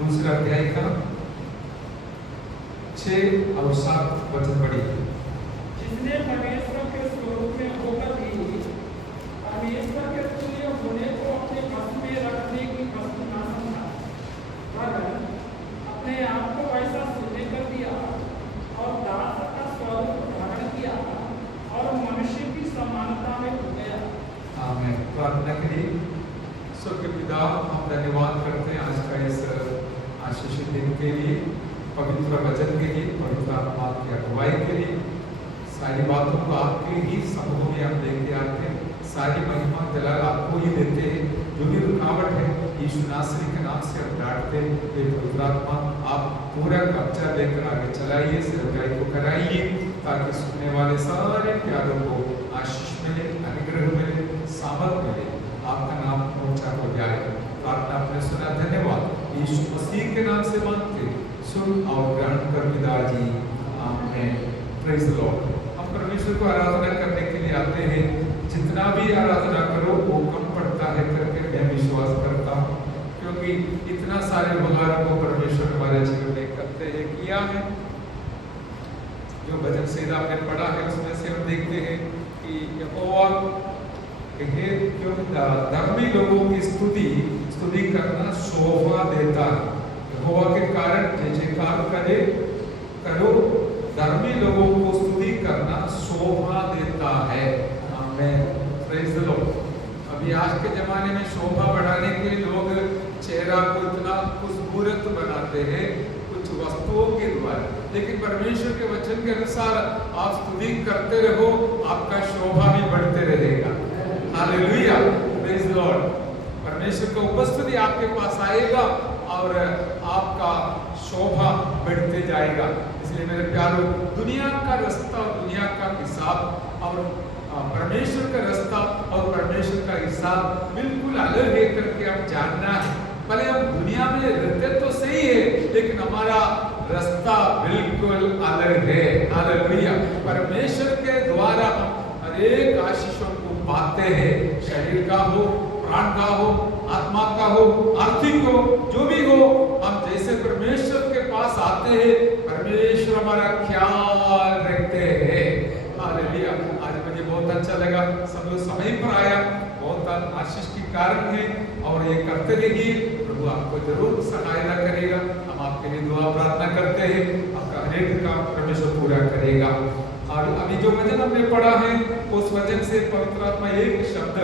दूसरा अध्याय का 6 और 7 वचन पढ़िए। जिसने परमेश्वर के स्वरूप में होकर भी परमेश्वर के तुल्य होने को अपने वश में रखने की वस्तु ना समझा, पर अपने आप को ऐसा शून्य कर दिया और दास का स्वरूप धारण किया और मनुष्य की समानता में हो गया। आमीन। प्रार्थना करिए। स्वर्ग के पिता, हम धन्यवाद करते हैं आज का इस आशीषित दिन के लिए, पवित्र वचन के लिए, पवित्र आत्मा की अगुवाई के लिए। सारी बातों को आपके ही समूह में हम लेके आते हैं, सारी महिमा दलाल आपको ही देते हैं। जो भी रुकावट है यीशु नासरी के नाम से हम डांटते हैं। पवित्र आत्मा आप पूरा कब्जा लेकर आगे चलाइए, सेवकाई को कराइए, ताकि सुनने वाले सारे प्यारों को आशीष मिले, अनुग्रह मिले, सामर्थ मिले, आपका नाम ऊंचा हो जाए। प्रार्थना आपने सुना, धन्यवाद। यीशु मसीह के नाम से मांगते, सुन और ग्रहण कर पिताजी, आमीन। Praise the Lord. हम परमेश्वर को आराधना करने के लिए आते हैं। जितना भी आराधना करो वो कम पड़ता है करके मैं विश्वास करता हूँ, क्योंकि इतना सारे उपकार को परमेश्वर हमारे जीवन में करते हैं, किया है। जो भजन सीधा आपने पढ़ा है उसमें से हम देखते हैं कि यहोवा धर्मी लोगों की स्तुति करना शोभा देता है। यहोवा के कारण जय जयकार करो, धर्मी लोगों को स्तुति करना शोभा देता है। आमीन। Praise the Lord. अभी आज के जमाने में शोभा बढ़ाने के लिए लोग चेहरा को इतना खूबसूरत बनाते हैं कुछ वस्तुओं के द्वारा, लेकिन परमेश्वर के वचन के अनुसार आप स्तुति करते रहो, आपका शोभा भी बढ़ते रहेगा। हालेलुया। Praise the Lord. परमेश्वर का उपस्थिति आपके पास आएगा और आपका शोभा बढ़ते जाएगा। इसलिए मेरे प्यारों, दुनिया का रास्ता और दुनिया का हिसाब और परमेश्वर का रास्ता और परमेश्वर का हिसाब बिल्कुल अलग है करके हम जानना है। भले हम दुनिया में रहते तो सही है, लेकिन हमारा रास्ता बिल्कुल अलग है। हालेलुया। परमेश्वर के द्वारा हम अनेक आशीषों को पाते हैं, शरीर का हो, प्राण का हो, आत्मा का हो, आर्थिक हो, जो भी हो। हम जैसे परमेश्वर के पास आते हैं, परमेश्वर हमारा ख्याल रखते हैं। हालेलुया। आज मुझे बहुत अच्छा लगा, सब लोग समय पर आया, बहुत आशीष के कारण है और ये करते रहिए। प्रभु आपको जरूर सहायता करेगा। हम आपके लिए दुआ प्रार्थना करते हैं, आपका हरेक काम परमेश्वर पूरा करेगा। और अभी जो वचन हमने पढ़ा है उस वचन से पवित्र आत्मा एक शब्द,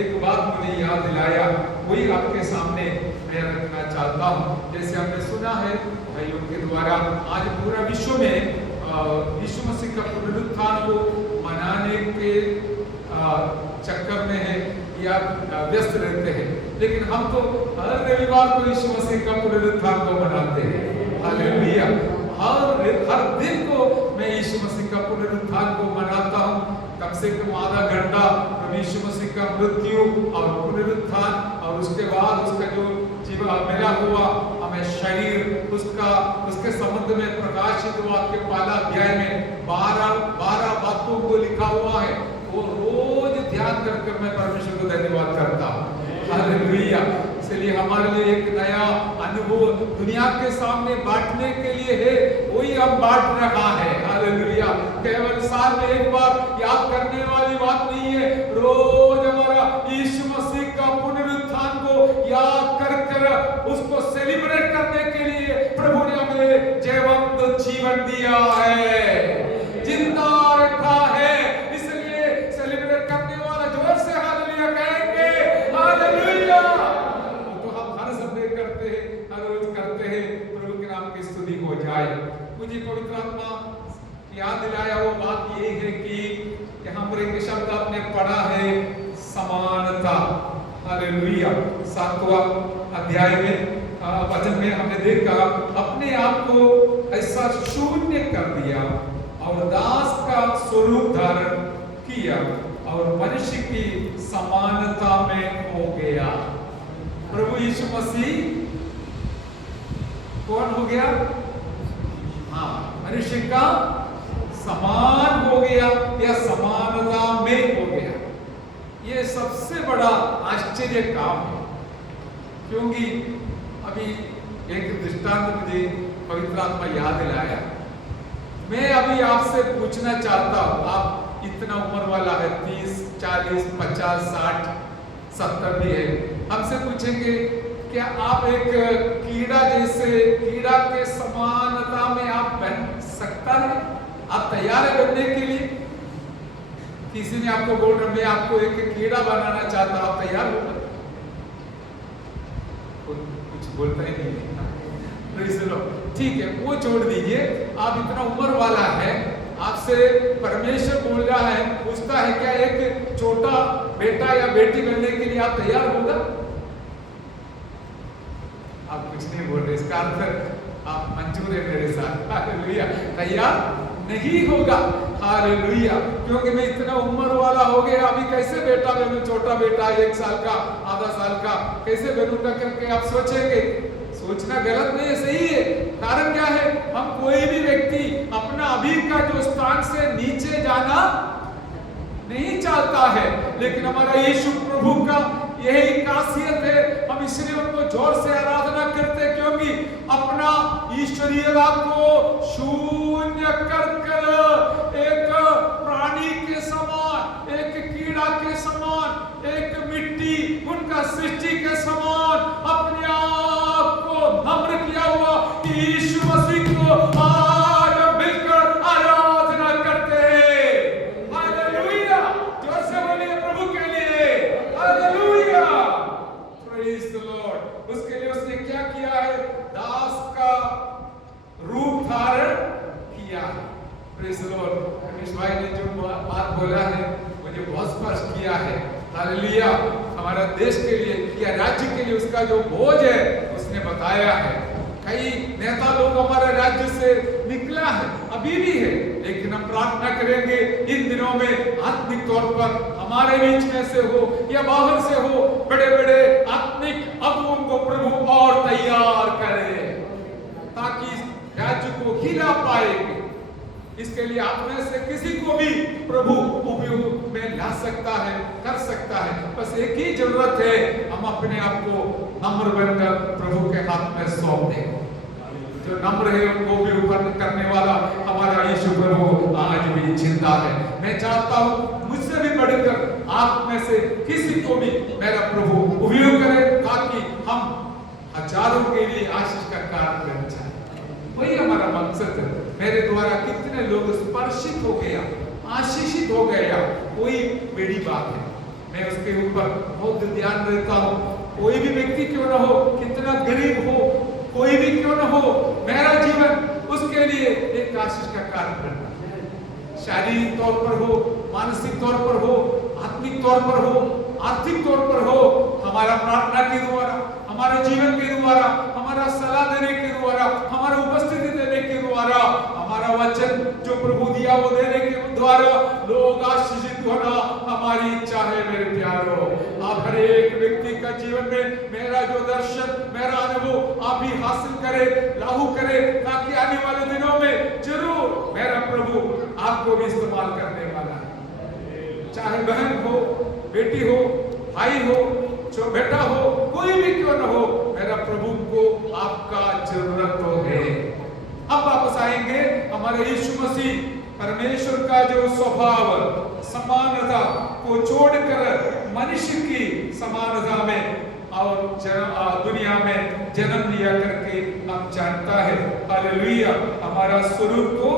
एक बात मुझे याद दिलाया, वही आपके सामने मैं रखना चाहता हूँ। जैसे हमने सुना है भाइयों के द्वारा, आज पूरा विश्व में यीशु मसीह का पुनरुत्थान को मनाने के चक्कर में है या व्यस्त रहते हैं, लेकिन हम तो हर रविवार को यीशु मसीह का पुनरुत्थान को मनाते हैं। हालेलुया। हर दिन को मैं यीशु मसीह का पुनरुत्थान को मनाता हूँ। कम से कम आधा घंटा यीशु मसीह का मृत्यु और पुनरुत्थान और उसके बाद उसका जो जीवन मिला हुआ हमें शरीर, उसके संबंध में प्रकाशित वाक्य पहला अध्याय में 12 बातों को लिखा हुआ है। वो रोज ध्यान कर मैं परमेश्वर को धन्यवाद करता हूँ। हालेलुया। इसलिए हमारे लिए एक नया अनुभव दुनिया के सामने बांटने के लिए है, वही हम बांट रहा है। हालेलुया। केवल साल में एक बार याद करने वाली बात नहीं है, रोज हमारा यीशु मसीह का पुनरुत्थान को याद कर उसको सेलिब्रेट करने के लिए प्रभु ने हमें जीवंत जीवन दिया है, जिंदा रखा है। इसलिए सेलिब्रेट करने वाला जोर से हालेलुया कहेंगे। हालेलुया। तो हम हर समय करते हैं, हर रोज करते हैं, प्रभु के नाम की स्तुति हो जाए। मुझे पवित्र आत्मा याद दिलाया वो बात ये है कि यहाँ पर एक शब्द आपने पढ़ा है, समानता। हालेलुया। 7वां अध्याय में वचन में हमने देखा, अपने आप को ऐसा शून्य कर दिया और दास का स्वरूप धारण किया और मनुष्य की समानता में हो गया। प्रभु यीशु मसीह कौन हो गया? हाँ, मनुष्य का समान हो गया या समानता में हो गया। ये सबसे बड़ा आश्चर्य काम है, क्योंकि अभी एक दृष्टांत मुझे पवित्र आत्मा याद दिलाया। मैं अभी आपसे पूछना चाहता हूँ, आप इतना उम्र वाला है, 30, 40, 50, 60, 70 भी है, हमसे पूछेंगे क्या आप एक कीड़ा जैसे कीड़ा के समानता में आप बन सकता है? आप तैयार है बनने के लिए? किसी ने आपको बोल रहा मैं आपको एक कीड़ा बनाना चाहता हूं, आप तैयार हो? कुछ बोलता ही नहीं। ठीक है, वो छोड़ दीजिए। आप इतना उम्र वाला है, आपसे परमेश्वर बोल रहा है, पूछता है क्या एक छोटा बेटा या बेटी बनने के लिए आप तैयार होगा? आप कुछ नहीं बोल रहे, इसका अर्थ आप मंजूर है मेरे साथ। हालेलुया, तैयार नहीं होगा। हालेलुया, क्योंकि मैं इतना उम्र वाला हो गया, अभी कैसे बेटा बनूं? छोटा बेटा 1 साल का, आधा साल का, कैसे बनूंगा करके आप सोचेंगे। सोचना गलत नहीं है, सही है। कारण क्या है? हम कोई भी व्यक्ति अपना अभी का जो स्थान से नीचे जाना नहीं चाहता है, लेकिन हमारा यीशु प्रभु का यही खासियत है। हम इसलिए उनको जोर से आराधना करते हैं, क्योंकि अपना ईश्वरीयता को शून्य कर एक प्राणी के समान, एक कीड़ा के समान, एक मिट्टी उनका सृष्टि के समान अपने आप को नम्र किया हुआ यीशु मसीह को आज मिलकर आराधना करते हैं। हालेलुया, जोर से बोलिए प्रभु के लिए हालेलुया, प्रेज द लॉर्ड। उसके लिए उसने क्या किया है? दास का रूप धारण किया है। Praise the Lord. रमेश भाई ने जो बात बोला है मुझे बहुत स्पर्श किया है। हालेलुया, हमारा देश के लिए या राज्य के लिए उसका जो बोझ है उसने बताया है। कई नेता लोग हमारे राज्य से निकला है, अभी भी है, लेकिन हम प्रार्थना करेंगे इन दिनों में आत्मिक तौर पर हमारे बीच में से हो या बाहर से हो, बड़े बड़े आत्मिक अगुओं को प्रभु और तैयार करे ताकि राज्य को हिला पाएंगे। इसके लिए आप में से किसी को भी प्रभु उपयोग में ला सकता है, कर सकता है। बस एक ही जरूरत है, हम अपने आप को नम्र बनकर प्रभु के हाथ में सौंप दें। जो नम्र है उनको भी ऊपर करने वाला हमारा यीशु प्रभु आज भी जिंदा है। मैं चाहता हूँ मुझसे भी बढ़कर आप में से किसी को भी मेरा प्रभु उपयोग करे, ताकि हम हजारों के लिए आशीष का कारण बन जाए। वही हमारा मकसद है। मेरे द्वारा कितने लोग स्पर्शित हो गया, आशीषित हो गया, कोई बड़ी बात है। मैं उसके ऊपर बहुत ध्यान देता हूँ। कोई भी व्यक्ति क्यों ना हो, कितना गरीब हो, कोई भी क्यों ना हो, मेरा जीवन उसके लिए एक आशीष का कारण बनना। शारीरिक तौर पर हो, मानसिक तौर पर हो, आत्मिक तौर पर हो, आर्थिक तौर पर हो, हमारा प्रार्थना के द्वारा, हमारे जीवन के द्वारा, हमारा सलाह देने के द्वारा, हमारा उपस्थिति देने के द्वारा, हमारा वचन जो प्रभु दिया वो देने के द्वारा लोग आशीषित होना हमारी इच्छा है। मेरे प्यारो, आप हर एक व्यक्ति का जीवन में मेरा जो दर्शन, मेरा अनुभव आप भी हासिल करे, लागू करे, ताकि आने वाले दिनों में जरूर मेरा प्रभु आपको भी इस्तेमाल करने वाला है। चाहे बहन हो, बेटी हो, भाई हो, जो बेटा हो, कोई भी क्यों न हो, मेरा प्रभु को आपका जरूरत तो है। अब वापस आएंगे हमारे यीशु मसीह परमेश्वर का जो स्वभाव समानता को छोड़कर मनुष्य की समानता में और दुनिया में जन्म लिया करके हम जानता है। हालेलुया, हमारा स्वरूप को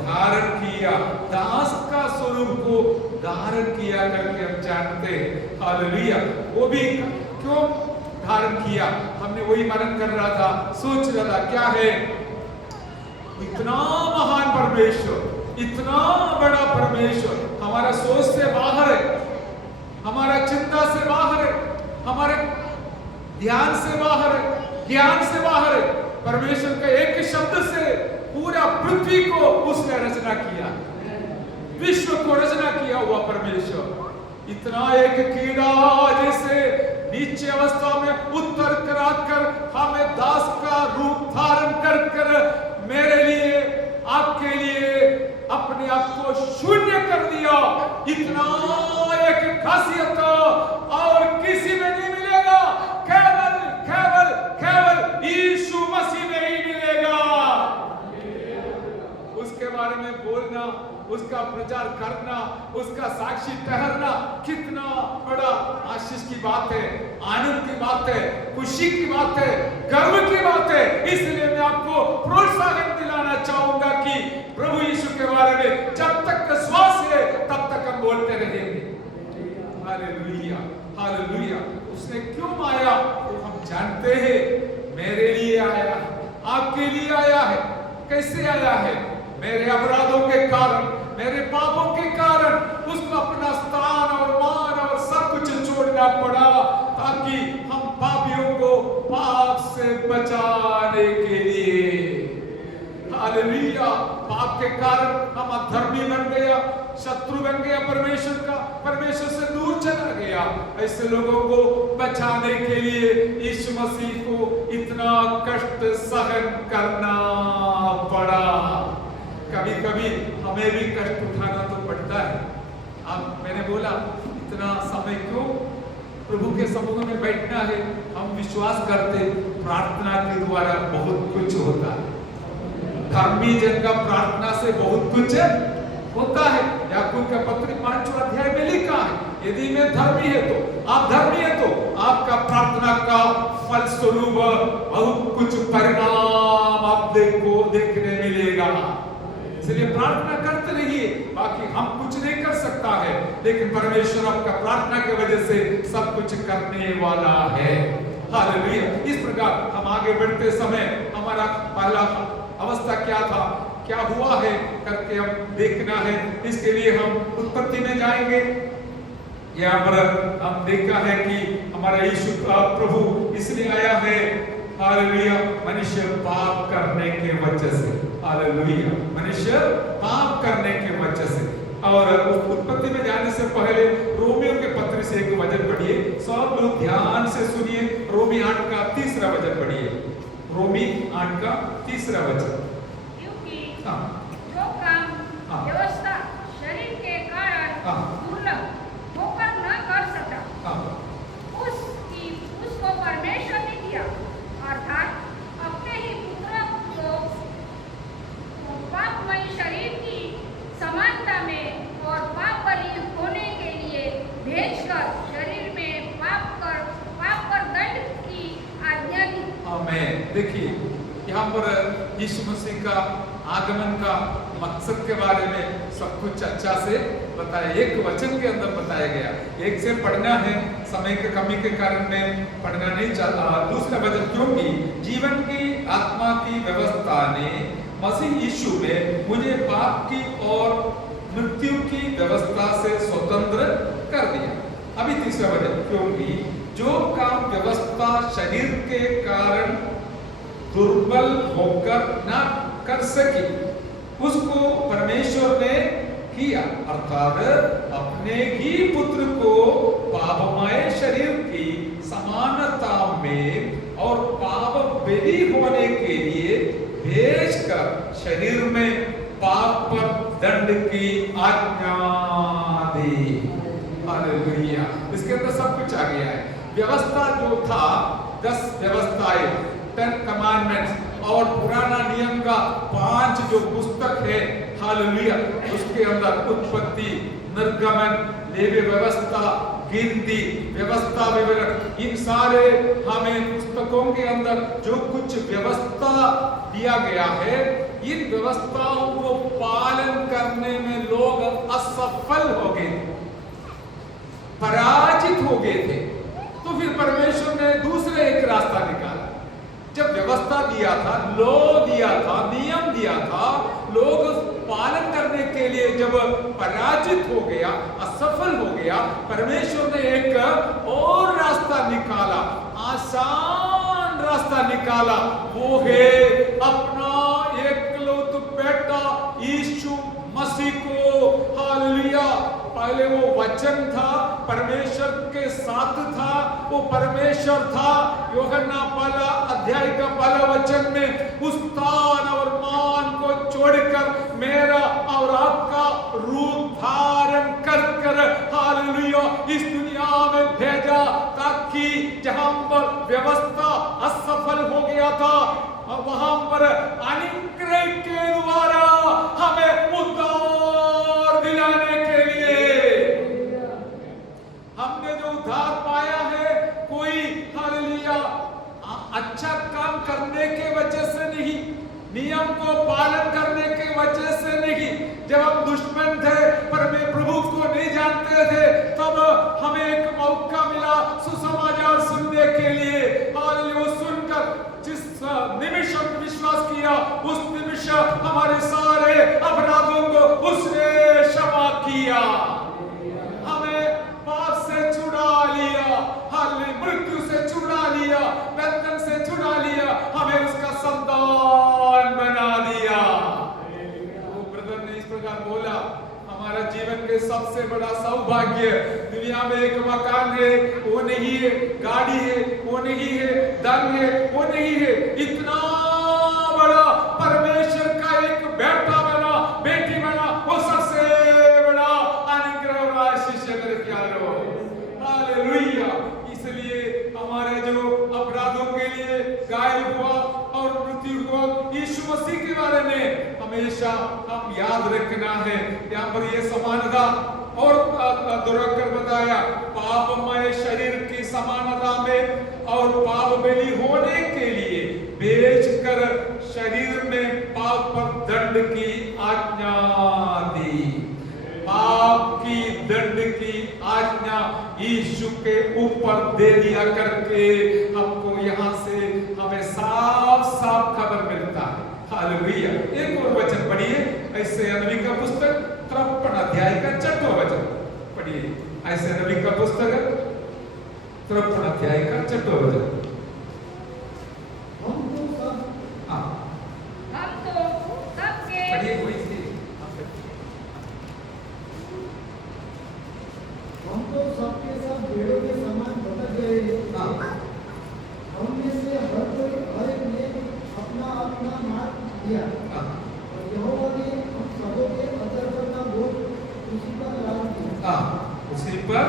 धारण किया, दास का स्वरूप को धारण किया करके हम जानते हैं। हालेलुया, वो भी क्यों धारण किया? हमने वही मनन कर रहा था, सोच रहा था क्या है इतना महान परमेश्वर, इतना बड़ा परमेश्वर हमारा सोच से बाहर है, हमारा चिंता से बाहर है, हमारे ध्यान से बाहर है, ज्ञान से बाहर है। परमेश्वर का एक शब्द से पूरा पृथ्वी को उसने रचना किया, विश्व को रचना किया हुआ परमेश्वर इतना एक कीड़ा जैसे नीचे अवस्था में उतर कर आकर हमें दास का रूप धारण कर कर मेरे लिए, आपके लिए अपने आप को शून्य कर दिया। इतना एक खासियत और किसी में नहीं मिलेगा, केवल केवल केवल यीशु मसीह बोलना, उसका प्रचार करना, उसका साक्षी ठहरना कितना बड़ा आशीष की बात है, आनंद की बात है, खुशी की बात है, गर्व की बात है। इसलिए मैं आपको प्रोत्साहन दिलाना चाहूंगा कि प्रभु यीशु के बारे में जब तक श्वास है तब तक हम बोलते रहेंगे। Hallelujah, hallelujah. उसने क्यों आया तो हम जानते हैं, मेरे लिए आया, आपके लिए आया है। कैसे आया है? मेरे अपराधों के कारण, मेरे पापों के कारण उसको अपना स्थान और मान और सब कुछ छोड़ना पड़ा, ताकि हम पापियों को पाप से बचाने के लिए। हालेलुया। पाप के कारण हम अधर्मी बन गया, शत्रु बन गया परमेश्वर का, परमेश्वर से दूर चला गया। ऐसे लोगों को बचाने के लिए यीशु मसीह को इतना कष्ट सहन करना पड़ा। कभी कभी हमें भी कष्ट उठाना तो पड़ता है। अब मैंने बोला इतना समय क्यों प्रभु के समूह में बैठना है? हम विश्वास करते प्रार्थना के द्वारा बहुत कुछ होता है। धर्मी जन का प्रार्थना से बहुत कुछ होता है। याकूब का पत्र 5वां अध्याय में लिखा है, यदि मैं धर्मी है तो, आप धर्मी है तो आपका प्रार्थना का फल स्वरूप बहुत कुछ परिणाम आपको देखने मिलेगा। इसलिए प्रार्थना करते रहिए। बाकी हम कुछ नहीं कर सकता है, लेकिन परमेश्वर आपका प्रार्थना की वजह से सब कुछ करने वाला है। हालेलुया। इस प्रकार हम आगे बढ़ते समय हमारा पहला अवस्था क्या था, क्या हुआ है करके हम देखना है। इसके लिए हम उत्पत्ति में जाएंगे। यहाँ पर हम देखा है कि हमारा यीशु प्रभु इसलिए आया है, हालेलुया, मनुष्य पाप करने के वजह से। हालेलुया, मनुष्य पाप करने के वजह से। और उत्पत्ति में जाने से पहले रोमियो के पत्र से एक वचन पढ़िए। सब लोग ध्यान से सुनिए। रोमी 8 का 3रा वचन पढ़िए। रोमी 8 का 3रा वचन। क्योंकि हाँ, जो काम हाँ, व्यवस्था शरीर के कारण हाँ, दुर्लभ होकर न कर सका, हाँ, उसको परमेश्वर ने दिया, अर्थात अपने ही पुत्र को पापमय शरीर की समानता में और पाप बलि होने के लिए भेजकर शरीर में पाप कर दंड की आज्ञा दी। आमीन। देखिए यहाँ पर यीशु मसीह का आगमन का मकसद के बारे में सब कुछ अच्छा से बताया, एक वचन के अंदर बताया गया। एक से पढ़ना है, समय की कमी के कारण में पढ़ना नहीं चाहता। दूसरा वचन, क्योंकि जीवन की आत्मा की व्यवस्था ने मसीह यीशु में मुझे पाप की और मृत्यु की व्यवस्था से स्वतंत्र कर दिया। अभी तीसरा वचन, क्योंकि जो काम व्यवस्था शरीर के कारण दुर्बल होकर ना कर सकी, उसको परमेश्वर ने किया, अर्थात अपने ही पुत्र को पापमय शरीर की समानता में और पाप बलि होने के लिए भेजकर शरीर में पाप पर दंड की आज्ञा दी। हालेलुया। इसके अंदर सब कुछ आ गया है। व्यवस्था जो था, 10 व्यवस्थाएं, 10 कमांडमेंट्स, और पुराना नियम का 5 जो पुस्तक है, हालेलुया, उसके अंदर उत्पत्ति, निर्गमन, लेवी व्यवस्था, गिनती, व्यवस्था विवरण, इन सारे हमें पुस्तकों के अंदर जो कुछ व्यवस्था दिया गया है, इन व्यवस्थाओं को पालन करने में लोग असफल हो गए, पराजित हो गए थे। तो फिर परमेश्वर ने दूसरे एक रास्ता निकाला। जब व्यवस्था दिया था, लॉ दिया था, नियम दिया था, लोग पालन करने के लिए जब पराजित हो गया, असफल हो गया, परमेश्वर ने एक और रास्ता निकाला, आसान रास्ता निकाला। वो है अपना एकलौता बेटा यीशु मसीह को। हालेलुया। पहले वो वचन था, परमेश्वर के साथ था, वो परमेश्वर था। यूहन्ना पहला अध्याय का पहला वचन में उस स्थान और मान को छोड़कर मेरा और आपका रूप धारण कर हालेलुया इस दुनिया में भेजा, ताकि जहां पर व्यवस्था असफल हो गया था, वहां पर अनुग्रह के द्वारा हमें उद्धार काम करने के वजह से नहीं, नियम को पालन करने के वजह से नहीं। जब हम दुश्मन थे, पर मैं प्रभु को नहीं जानते थे, तब हमें एक मौका मिला सुसमाचार सुनने के लिए। हालेलुया, सुनकर जिस निमिष हम विश्वास किया, उस निमिष हमारे सारे अपराधों को उसने क्षमा किया, हमें पाप से छुड़ा लिया, हालेलुया, मृत्यु से छुड़ा लिया, बंधन से छुड़ा लिया, हमें उसका संतान बना दिया। वो ब्रदर ने इस प्रकार बोला, हमारा जीवन के सबसे बड़ा सौभाग्य दुनिया में एक मकान है, वो नहीं है, गाड़ी है, वो नहीं है, धन है, वो नहीं है, इतना बड़ा परमेश्वर का एक बेटा बना, बेटी बना, वो सबसे बड़ा अनुग्रह और आशीष है मेरे प्यारों। हालेलुया। इसलिए हमारे जो अपराधों के लिए घायल हुआ और मृत्यु हुआ यीशु मसीह के बारे में हमेशा हम याद रखना है। यहाँ पर ये समानता और दोहराकर बताया, पापमय शरीर की समानता में और पाप बलि होने के लिए बेचकर शरीर में पाप पर दंड की आज्ञा दी। पाप की दंड की आज्ञा यीशु के ऊपर दे दिया करके हमको यहाँ से हमें साफ साफ खबर मिलता है। हालेलुया। एक और वचन पढ़िए, ऐसे नबी का पुस्तक 53 अध्याय का 6वां वचन पढ़िए। ऐसे नबी का पुस्तक 53 अध्याय का 6वां वचन। हम तो सब सबके पढ़िए कोई से। हम तो सबके सब भेड़ों के समान भटक गए। हम में से हर एक ने अपना अपना मार्ग लिया, और यहोवा ने हम सबों के अधर्म का बोझ उसी पर लाद दिया। उसी पर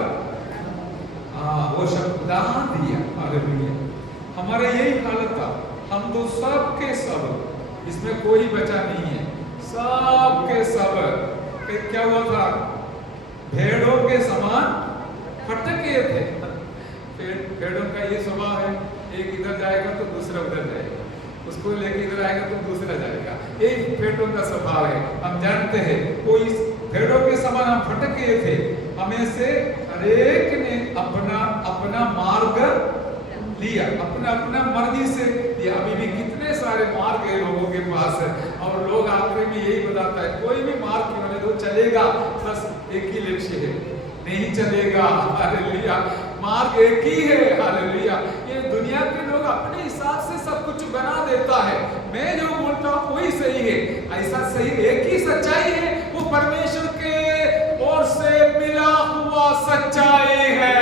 वो शब्द दान दिया। हालेलुया। हमारा यही हालत था, हम तो सब के सब, इसमें कोई बचा नहीं है, सब के सब। फिर क्या हुआ था? भेड़ों के समान भटके थे। भेड़ों का ये स्वभाव है, एक इधर जाएगा तो दूसरा उधर जाएगा, उसको लेके इधर आएगा तो दूसरा जाएगा। एक भेड़ों का स्वभाव है, हम जानते हैं। वो इस भेड़ों के समान हम भटके थे, हमें से हरेक ने अपना अपना मार्ग लिया, अपना अपना मर्जी से लिया। अभी भी कितने सारे मार्ग है लोगों के पास, और लोग आखिर में यही बताता है, कोई भी मार्ग क्यों नहीं, तो चलेगा, बस एक ही लक्ष्य है, नहीं चलेगा। हालेलुया। मार्ग एक ही है। हालेलुया। ये दुनिया के लोग अपने हिसाब से सब कुछ बना देता है, मैं जो बोलता हूँ वही सही है, ऐसा सही एक ही सच्चाई है, वो परमेश्वर के ओर से मिला हुआ सच्चाई है।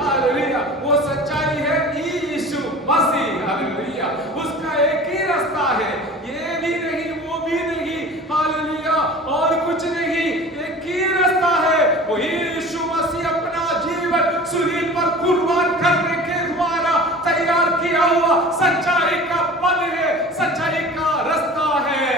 हालेलुया। वो सच्चाई है यीशु मसीह। हालेलुया। उसका एक ही रास्ता है, ये भी नहीं वो भी नहीं। हालेलुया। और कुछ नहीं, एक ही रास्ता है, वो यीशु मसीह अपना जीवन सूली पर कुर्बान करने के द्वारा तैयार किया हुआ सच्चाई का पद है, सच्चाई का रास्ता है।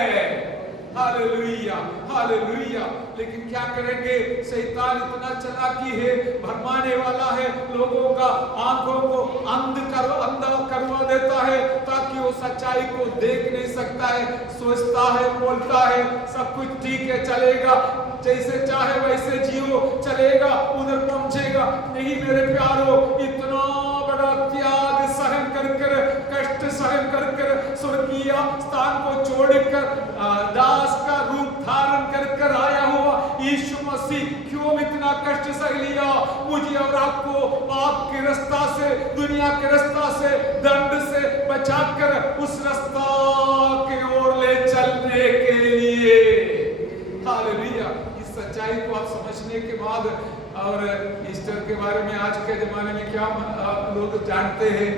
हालेलुया। हालेलुया। लेकिन क्या करेंगे, शैतान इतना चालाकी है, भरमाने वाला है, लोगों का आंखों को अंधा करवा देता है, ताकि वो सच्चाई को देख नहीं सकता है। सोचता है, बोलता है सब कुछ ठीक है, चलेगा, जैसे चाहे वैसे जियो, चलेगा, उधर पहुंचेगा। नहीं मेरे प्यारो, इतना बड़ा त्याग सहन कर कष्ट सहन कर स्वर्गीय स्थान को छोड़कर दास का रूप धारण कर आया हुआ यीशु मसीह क्यों इतना कष्ट सह लिया? मुझे और आपको पाप के रास्ता से, दुनिया के रास्ता से, दंड से बचाकर उस रास्ता की ओर ले चलने के लिए। हालेलुया। इस सच्चाई को आप समझने के बाद, और ईस्टर के बारे में आज के जमाने में क्या लोग जानते हैं,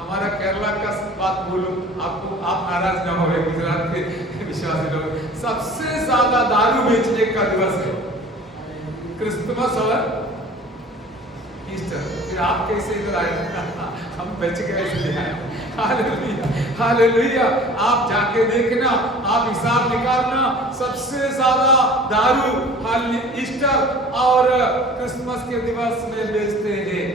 हमारा केरला का बात बोलूं आपको, आप नाराज ना हो, गुजरात के विश्वासी लोग, सबसे ज्यादा दारू बेचने का दिवस है क्रिसमस और ईस्टर। फिर आप कैसे इधर आए? हम बच गए इसलिए आए। हालेलुया। हालेलुया। आप जाके देखना, आप हिसाब निकालना, सबसे ज्यादा दारू ईस्टर और क्रिसमस के दिवस में बेचते हैं।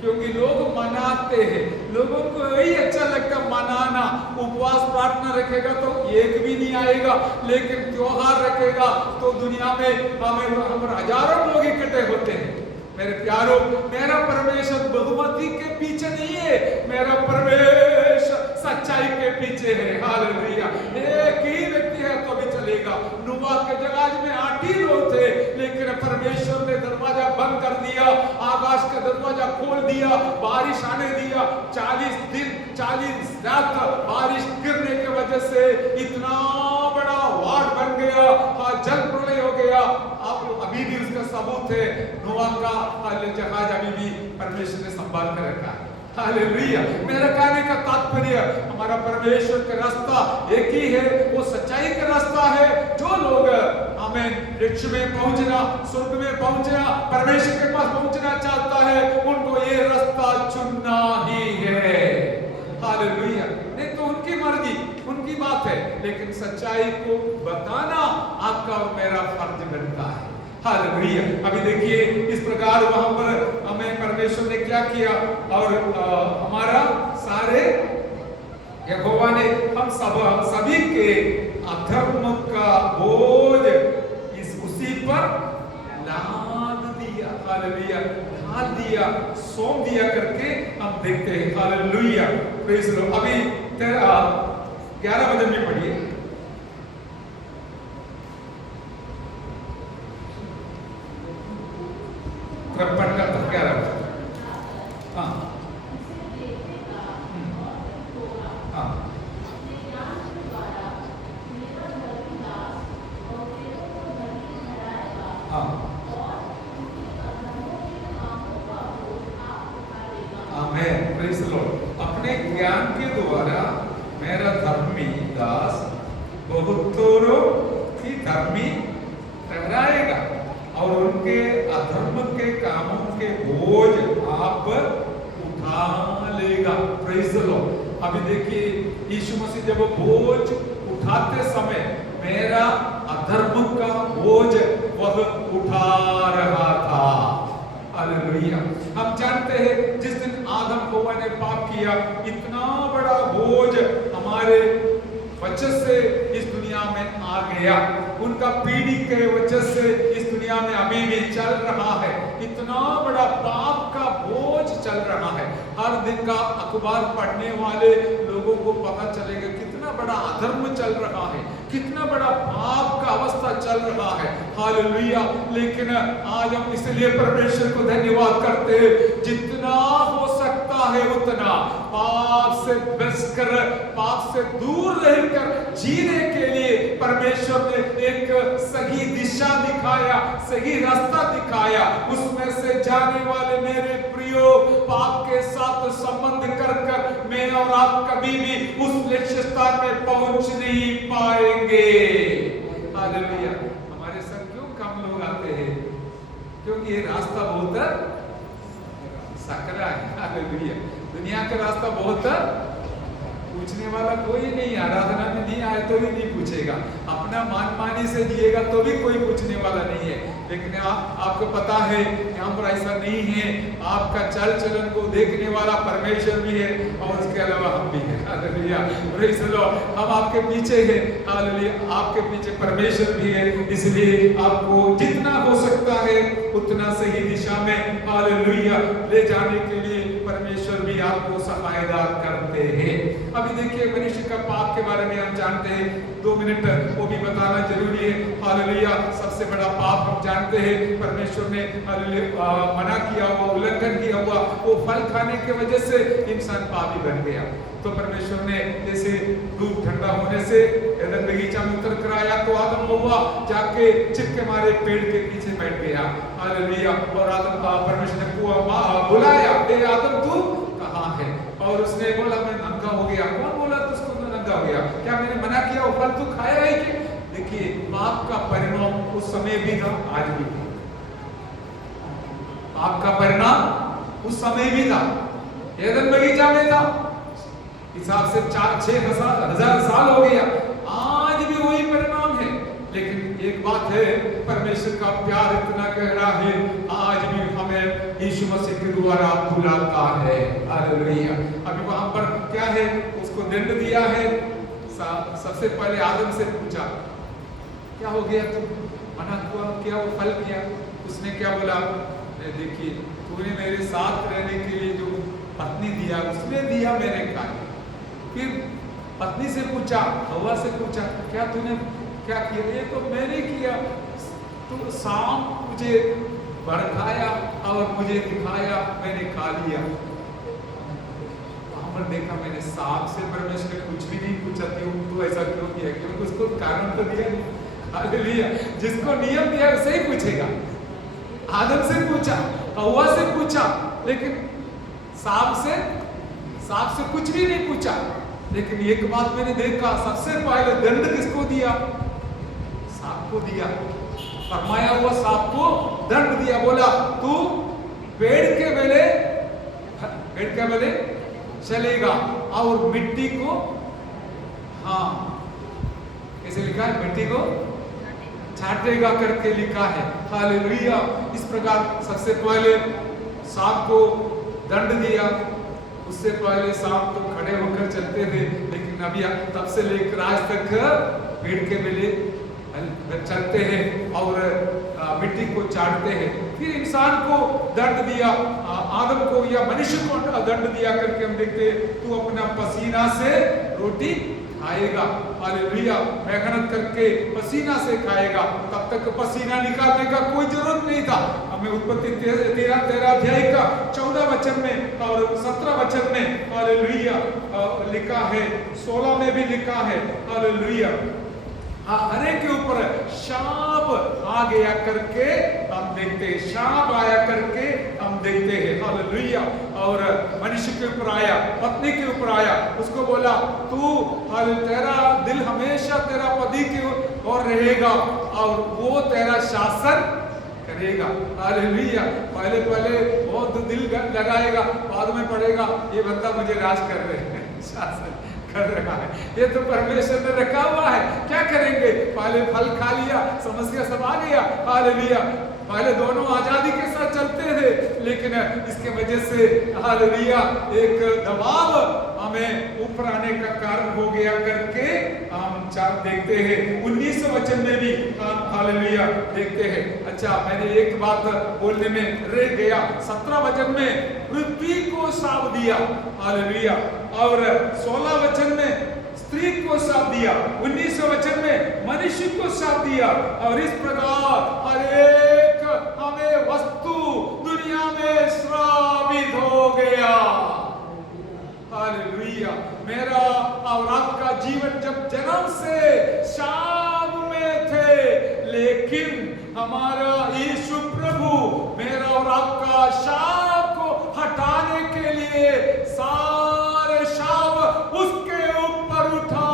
क्योंकि लोग मनाते हैं, लोगों को यही अच्छा लगता मनाना। उपवास प्रार्थना रखेगा तो एक भी नहीं आएगा, लेकिन त्योहार रखेगा तो दुनिया में हम हजारों लोग इकट्ठे होते हैं। मेरे प्यारो, मेरा परमेश्वर बहुमती के पीछे नहीं है, मेरा परमेश्वर सच्चाई के पीछे है। हालेलुया। एक ही व्यक्ति है तो भी चलेगा। नूह के जहाज में 8 ही लोग थे, लेकिन परमेश्वर ने दरवाजा बंद कर दिया, आकाश का दरवाजा खोल दिया, बारिश आने दिया। 40 दिन 40 रात बारिश गिरने की वजह से इतना बड़ा वाड़ बन गया, जल प्रलय हो गया। आप अभी भी उसका सबूत है, नूह का जहाज अभी भी परमेश्वर ने संभाल कर रखा है। हालेलुया। मेरा कहने का तात्पर्य, हमारा परमेश्वर का रास्ता एक ही है, वो सच्चाई का रास्ता है। जो लोग हमें रिक्ष में पहुंचना, स्वर्ग में पहुंचना, परमेश्वर के पास पहुंचना चाहता है, उनको ये रास्ता चुनना ही है। हालेलुया। नहीं तो उनकी मर्जी, उनकी बात है, लेकिन सच्चाई को बताना आपका और मेरा फर्ज बनता है। हालेलुया। अभी देखिए इस प्रकार वहां पर हमें परमेश्वर ने क्या किया, और हमारा सारे यहोवा ने हम सभी के अधर्म का बोझ उसी पर लाद दिया। हालेलुया। ढाल दिया, सौंप दिया करके हम देखते हैं। हालेलुया। Praise the Lord. अभी 11 वचन में पढ़िए। पढ़कर तो 11 वचन। हाँ हाँ आमेन। Praise the Lord. अपने ज्ञान के द्वारा मेरा धर्मी दास बहुतों की धर्मी ठहराएगा, और उनके अधर्म के कामों के बोझ आप उठा लेगा। Praise the Lord. अभी देखिए यीशु मसीह जब बोझ उठाते समय मेरा अधर्म का बोझ वह उठा रहा था। हालेलुया। हम जानते हैं जिस दिन आदम हव्वा ने पाप किया, इतना बड़ा बोझ हमारे वजह से इस दुनिया में आ गया, उनका पीढ़ी के वजह से इस दुनिया में अभी भी चल रहा है। इतना बड़ा पाप का बोझ चल रहा है। हर दिन का अखबार पढ़ने वाले लोगों को पता चलेगा कितना बड़ा अधर्म चल रहा है, कितना बड़ा पाप का अवस्था चल रहा है। हालेलुया। लेकिन आज हम इसलिए परमेश्वर को धन्यवाद करते हैं, जितना हो सकता है उतना पाप से बचकर, पाप से दूर रहकर जीने के लिए परमेश्वर ने एक सही दिशा दिखाया, सही रास्ता दिखाया। उसमें से जाने वाले मेरे प्रियो, पाप के साथ संबंध कर मैं और आप कभी भी उस लक्ष्य स्थान में पहुंच नहीं पाएंगे। हालेलुया। हमारे संग क्यों कम लोग आते हैं? क्योंकि ये रास्ता बहुत सकरा है। हालेलुया। दुनिया का रास्ता बहुत पूछने वाला कोई नहीं, आराधना में नहीं आए तो भी नहीं पूछेगा, अपना मनमानी से जिएगा तो भी कोई पूछने वाला नहीं है। लेकिन आपको पता है यहाँ पर ऐसा नहीं है, आपका चल चलन को देखने वाला परमेश्वर भी है और उसके अलावा हम भी हैं। हालेलुया। Praise the Lord. हम आपके पीछे हैं। हालेलुया। आपके पीछे परमेश्वर भी है, इसलिए आपको जितना हो सकता है उतना सही दिशा में हालेलुया ले जाने के लिए परमेश्वर भी आपको सहायता करते हैं। अभी देखिए मनुष्य का पाप के बारे में हम जानते हैं, 2 मिनट वो भी बताना जरूरी है। हालेलुया। सबसे बड़ा पाप हम जानते हैं, परमेश्वर ने मना किया हुआ, उल्लंघन किया हुआ वो फल खाने की वजह से इंसान पापी बन गया। तो परमेश्वर ने जैसे धूप ठंडा होने से एदन बगीचा में उतर कर आया, तो आदम हव्वा जाके चिपके मारे पेड़ के पीछे बैठ गया। हालेलुया। और आदम परमेश्वर ने बुलाया, ए आदम तू कहाँ है? और उसने बोला मैं नंगा हो गया। कौन बोला तुझको तो नंगा हो गया? क्या मैंने मना किया वो फल तू खाया है कि? देखिए पाप का परिणाम उस समय भी था, आज भी था। पाप का परिणाम उस समय भी था, एदन बगीचा में था। हिसाब से 4-6 हजार साल हो गया, आज भी वही परिणाम है। लेकिन एक बात बात है, परमेश्वर का प्यार इतना गहरा है, आज भी हमें यीशु मसीह के द्वारा बुलाता है। हालेलुया। अभी वहां पर क्या है, उसको दंड दिया है। सबसे पहले आदम से पूछा, क्या हो गया, तुम मना हुआ, क्या वो फल किया? उसने क्या बोला, देखिए तूने मेरे साथ रहने के लिए जो पत्नी दिया, उसने दिया, मैंने खाया। फिर पत्नी से पूछा, हवा से पूछा, क्या तूने क्या किया? ये तो मैंने किया, तो शाम मुझे भड़काया और मुझे दिखाया, मैंने खा लिया। वहां पर देखा मैंने, सांप से परमेश्वर ने कुछ भी नहीं पूछा, तू ऐसा क्यों किया? क्योंकि उसको कारण तो दिया नहीं। हालेलुया। जिसको नियम दिया उसे ही पूछेगा। आदम से पूछा, हवा से पूछा, लेकिन सांप से कुछ भी नहीं पूछा। लेकिन एक बात मैंने देखा, सबसे पहले दंड किसको दिया? सांप को दिया। फरमाया हुआ सांप को दंड दिया, बोला तू पेड़ के बेले चलेगा और मिट्टी को, हाँ कैसे लिखा है, मिट्टी को छाटेगा करके लिखा है। हालेलुया। इस प्रकार सबसे पहले सांप को दंड दिया। उससे पहले सांप तो खड़े होकर चलते थे, लेकिन अभी तब से लेकर आज तक पेड़ के बेले चलते हैं और मिट्टी को चाटते हैं। फिर इंसान को दंड दिया, आदम को या मनुष्य को दंड दिया करके हम देखते हैं, तू अपना पसीना से रोटी खाएगा। हालेलुया। मेहनत करके पसीना से खाएगा। तब तक पसीना निकालने का कोई जरूरत नहीं था। हमें उत्पत्ति 13 अध्याय का 14 वचन में और 17 वचन में हालेलुया लिखा है, 16 में भी लिखा है। हालेलुया। हरे के ऊपर शाप आ गया करके हम देखते हैं, शाप आया करके हम देखते हैं। हालेलुया। और मनुष्य के ऊपर आया, पत्नी के ऊपर आया, उसको बोला तू तेरा दिल हमेशा तेरा पति के ओर रहेगा और वो तेरा शासन करेगा। हालेलुया। पहले बहुत दिल लगाएगा, बाद में पड़ेगा ये बंदा मुझे राज कर रहे हैं, शासन कर रहा है, ये तो परमेश्वर ने रखा हुआ है, क्या करेंगे? पहले फल खा लिया, समस्या सब आ गया। हालेलुया। पहले दोनों आजादी के साथ चलते थे, लेकिन इसके वजह से हालेलुया एक दबाव हमें ऊपर आने का कारण हो गया करके हम देखते हैं। 19 वचन में भी हम हालेलुया देखते हैं। अच्छा, मैंने एक बात बोलने में रह गया। 17 वचन में पृथ्वी को शाप दिया। हालेलुया। और 16 वचन में स्त्री को शाप दिया, 19 वचन में मनुष्य को शाप दिया। और इस प्रकार हर एक हमें वस्तु दुनिया में श्रापित हो गया। हालेलुया। मेरा और आपका जीवन जब जन्म से शाप में थे, लेकिन हमारा यीशु प्रभु मेरा और आपका शाप को हटाने के लिए सारे शाप उसके ऊपर उठा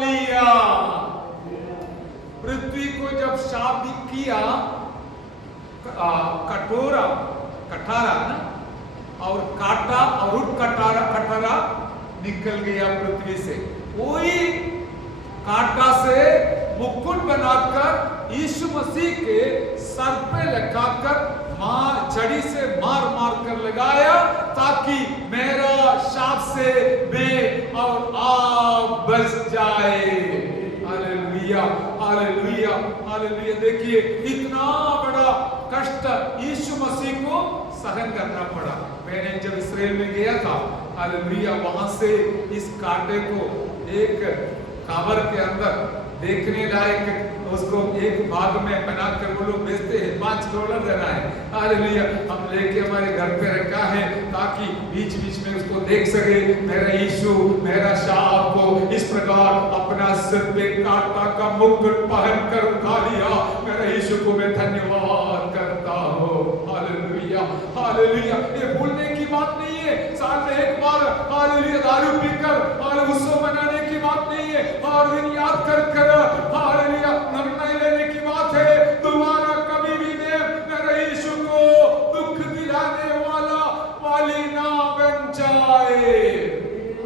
लिया। पृथ्वी को जब शाप किया, कटारा ना, और काटा और उठ कटारा निकल गया पृथ्वी से। वही कांटा से मुकुट बनाकर यीशु मसीह के सर पे लगाकर छड़ी से मार कर लगाया, ताकि मेरा शाप से मैं और आप बच जाए। Hallelujah, hallelujah, hallelujah. देखिए इतना बड़ा कष्ट यीशु मसीह को सहन करना पड़ा। मैंने जब इस्राएल में गया था, हालेलुया, वहां से इस कांटे को एक कवर के अंदर देखने लायक उसको एक भाग में बनाकर वो लोग बेचते हैं, $5 देना है। हालेलुया। हम लेके हमारे घर पे रखा है, ताकि बीच बीच में उसको देख सके। मेरा यीशु मेरा शाप को इस प्रकार अपना सिर पे कांटा का मुकुट पहन कर उठा लिया। मेरा यीशु को मैं धन्यवाद करता हूँ। Hallelujah, hallelujah. ये भूलने की बात नहीं है। साल में एक बार हालेलुया दारू पीकर और उत्सव मनाने की बात नहीं है। और दिन याद कर हालेलुया निर्णय लेने की बात है। दोबारा कभी भी मैं मेरे यीशु को दुख दिलाने वाली ना बन जाए।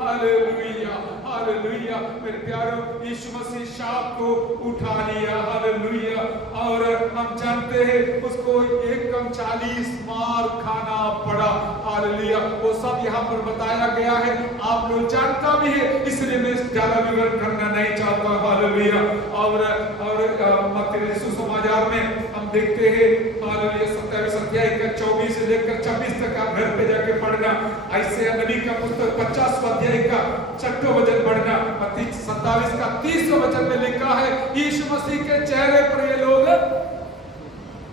Hallelujah, hallelujah. हालेलुया। मेरे प्यारों, यीशु मसीह शाप को उठा लिया, हालेलुया। और हम जानते हैं उसको 1 कम 40 मार खाना पड़ा, हालेलुया। वो सब यहाँ पर बताया गया है, आप लोग जानता भी है, इसलिए मैं ज्यादा विवरण करना नहीं चाहता, हालेलुया। और मत्ती सुसमाचार में हम देखते हैं, हालेलुया, 27 अध्याय का 24 से लेकर 26 तक आप घर पे जाके पढ़ना। ऐसे नबी का पुस्तक 50 अध्याय का 6वां वचन पढ़ना। मत्ती 27 का 30वां वचन में लिखा है, यीशु मसीह के चेहरे पर ये लोग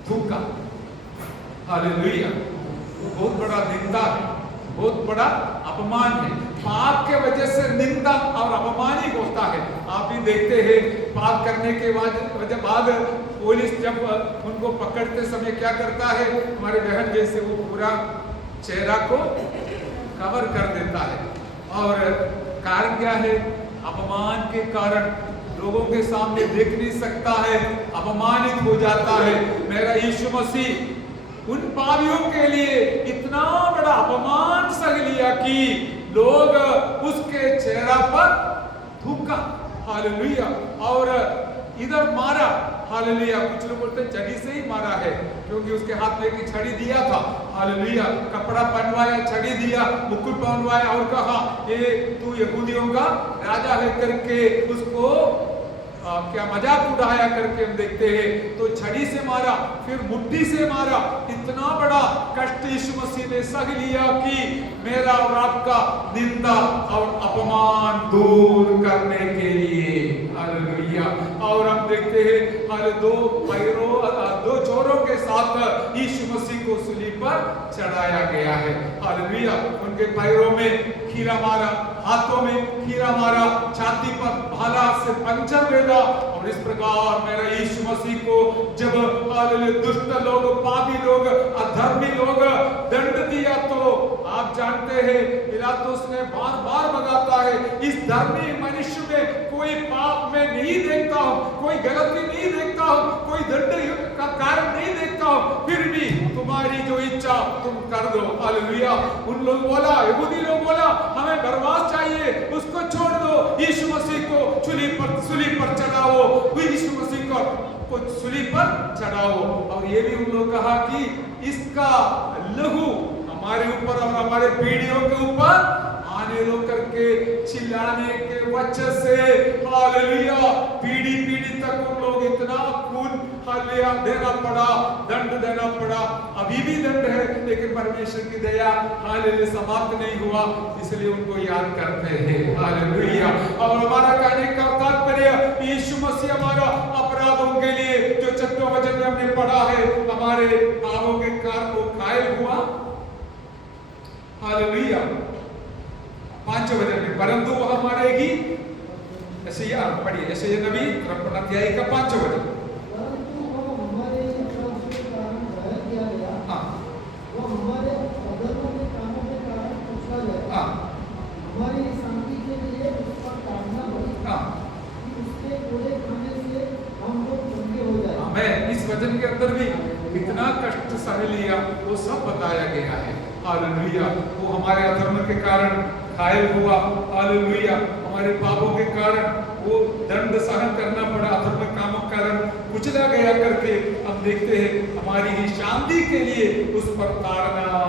थूका, हालेलुया। बहुत बड़ा निंदा है, बहुत बड़ा अपमान है। पाप के वजह से निंदा और अपमान ही होता है। आप भी देखते हैं, पाप करने के बाद पुलिस जब उनको पकड़ते समय क्या करता है, हमारे बहन जैसे वो पूरा चेहरा को कवर कर देता है। और कारण क्या है? अपमान के कारण लोगों के सामने देख नहीं सकता है, अपमानित हो जाता है। मेरा यीशु मसीह उन पापियों के लिए इतना बड़ा अपमान सह लिया कि लोग उसके चेहरा पर थूका, हालेलुया। और इधर मारा, हालेलुया। कुछ लोग बोलते हैं छड़ी से ही मारा है, क्योंकि उसके हाथ में एक छड़ी दिया था, हालेलुया। कपड़ा पहनवाया, छड़ी दिया, मुकुट पहनवाया और कहा ये तू यहूदियों का राजा है करके उसको क्या मजाक उड़ाया करके हम देखते हैं। तो छड़ी से मारा, फिर मुट्ठी से मारा। इतना बड़ा कष्ट यीशु मसीह ने सह लिया कि मेरा और आपका निंदा और अपमान दूर करने के लिए, हालेलुया। और हम देखते हैं हर दो चोरों के साथ यीशु मसीह को सूली पर चढ़ाया गया है, हालेलुया। उनके पैरों में खीरा मारा, हाथों में खीरा मारा, छाती पर भाला से पंचर भेदा। और इस प्रकार मेरा यीशु मसीह को जब दुष्ट लोग, पापी लोग, अधर्मी लोग दंड दिया, तो आप जानते हैं पिलातुस ने बार बार बताता है, इस धर्मी मनुष्य में कोई पाप में नहीं देखता हूं, कोई गलती नहीं देखता हूं, कोई दंड का कारण नहीं देखता हूं, फिर भी तुम्हारी जो इच्छा तुम कर दो, हालेलुया। उन लोग बोला, यहूदी लोग बोला, हमें बरअब्बास चाहिए, उसको छोड़ दो, यीशु मसीह को सूली पर चढ़ाओ, यीशु मसीह को सूली पर चढ़ाओ। और ये भी उन लोग कहा कि इसका लहू हमारे ऊपर और हमारे पीढ़ियों के ऊपर आने दो करके चिल्लाने के वजह से, हालेलुया, पीढ़ी तक उन लोग इतना खून हालेलुया देना पड़ा, दंड देना पड़ा। अभी भी दंड है, लेकिन परमेश्वर की दया हालेलुया समाप्त नहीं हुआ, इसलिए उनको याद करते हैं, हालेलुया। और हमारा कहने का तात्पर्य, यीशु मसीह हमारा अपराधों के लिए जो 6वां वचन में हमने पढ़ा है, हमारे पापों के कारण वो घायल हुआ, हालेलुया। 5वें वचन में, परंतु वह हमारे ही, यशायाह पढ़िए, यशायाह नबी 53 अध्याय का 5वां वचन, परंतु वह हमारे अपराधों के कारण घायल किया गया, वह हमारे अधर्मों के कामों के कारण कुचला गया, हमारी शांति के लिए उस पर ताड़ना पड़ी, कि उसके कोड़े खाने से हम लोग चंगे हो जाए। मैं इस वचन के अंदर भी इतना कष्ट सह लिया, वो सब बताया गया है, हालेलुया। वो हमारे अधर्म के कारण घायल हुआ, हालेलुया। हमारे पापों के कारण वो दंड सहन करना पड़ा, अधर्म कामों के कारण कुचला गया करके हम देखते हैं। हमारी ही शांति के लिए उस पर ताड़ना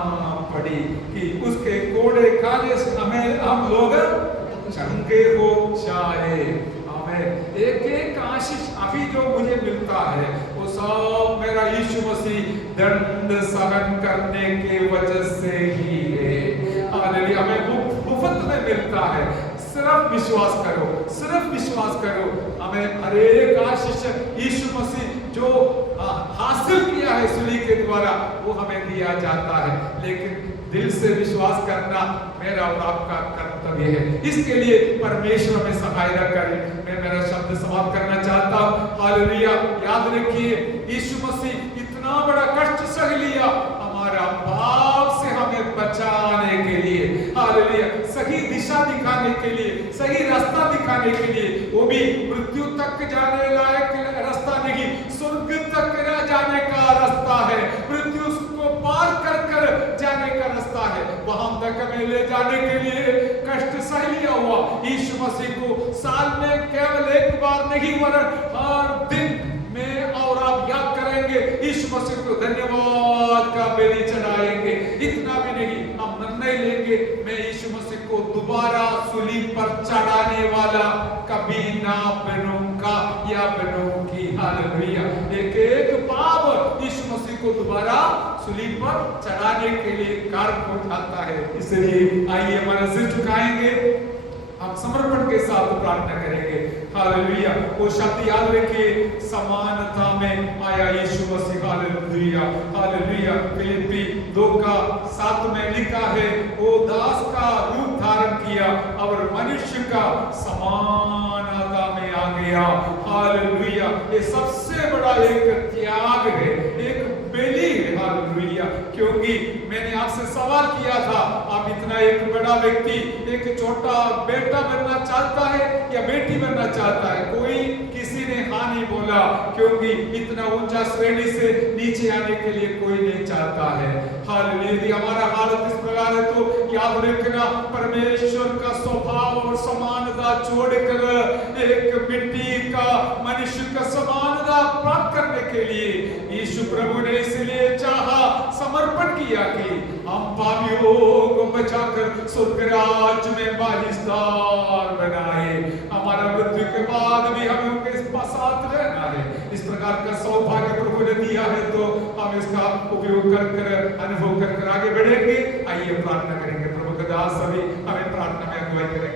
पड़ी कि उसके कोड़े खाने से हम लोग चंगे हो जाए। हमें एक आशीष अभी जो मुझे मिलता है, वो सब मेरा यीशु मसीह दंड सहन करने के वजह से ही है, हालेलुया। हमें मुफ्त में मिलता है, सिर्फ विश्वास करो, सिर्फ विश्वास करो। हमें हर एक आशीष यीशु मसीह जो हासिल किया है सूली के द्वारा, वो हमें दिया जाता है, लेकिन दिल से विश्वास करना मेरा और आपका कर्तव्य है। इसके लिए परमेश्वर हमें सहायता करे। मैं मेरा शब्द समाप्त करना चाहता हूँ, हालेलुया। याद रखिए, यीशु मसीह इतना बड़ा कष्ट सह लिया हमारा पाप से हमें बचाने के लिए, हालेलुया, सही दिशा दिखाने के लिए, सही रास्ता दिखाने के लिए। वो भी मृत्यु तक जाने लायक रास्ता नहीं, स्वर्ग तक जाने का रास्ता है, मृत्यु को पार कर जाने का रास्ता है। वहां तक हमें ले जाने के लिए कष्ट सह लिया हुआ यीशु मसीह को साल में केवल एक बार नहीं वरन हर दिन में और आप याद करेंगे, यीशु मसीह को धन्यवाद का बेली चढ़ाएंगे। इतना भी नहीं, हम निर्णय लेंगे मैं यीशु मसीह को दोबारा सूलीब पर चढ़ाने वाला कभी ना बनूंगा या बनूंगी। हालेलुया। एक एक पाप यीशु मसीह को दोबारा सूलीब पर चढ़ाने के लिए कारक उठाता है। इसलिए आइए हमारा सिर झुकाएंगे, हम समर्पण के साथ प्रार्थना करेंगे। हालेलुया। वो शब्द याद रखिए, समानता में आया यीशु मसीह। Hallelujah hallelujah. फिलिप्पी 2:7 में लिखा है, वो दास का रूप धारण किया और मनुष्य का समानता में आ गया। हालेलुया। ये सबसे बड़ा एक त्याग है, एक बलि है। हालेलुया। क्योंकि मैंने आपसे सवाल किया था, आप इतना एक बड़ा व्यक्ति, एक छोटा बेटा बनना चाहता है या बेटी बनना चाहता है? कोई किसी ने हाँ नहीं बोला, क्योंकि इतना ऊंचा श्रेणी से नीचे आने के लिए कोई नहीं चाहता है। हालेलुया। यदि हमारा हालत इस प्रकार है तो याद रखना, परमेश्वर का स्वभाव और समानता छोड़कर एक मिट्टी का मनुष्य का समानता प्राप्त करने के लिए यीशु प्रभु ने इसलिए चाहा, समर्पण किया कि हम पापियों को बचाकर स्वर्ग राज्य में वारिसदार बनाए। हमारा मृत्यु के बाद भी हमें उनके साथ रहना है। इस प्रकार का सौभाग्य प्रभु ने दिया है, तो हम इसका उपयोग कर अनुभव कर आगे बढ़ेंगे। आइए प्रार्थना करेंगे। प्रभु का दास सभी हमें प्रार्थना में अगुवाई करेंगे।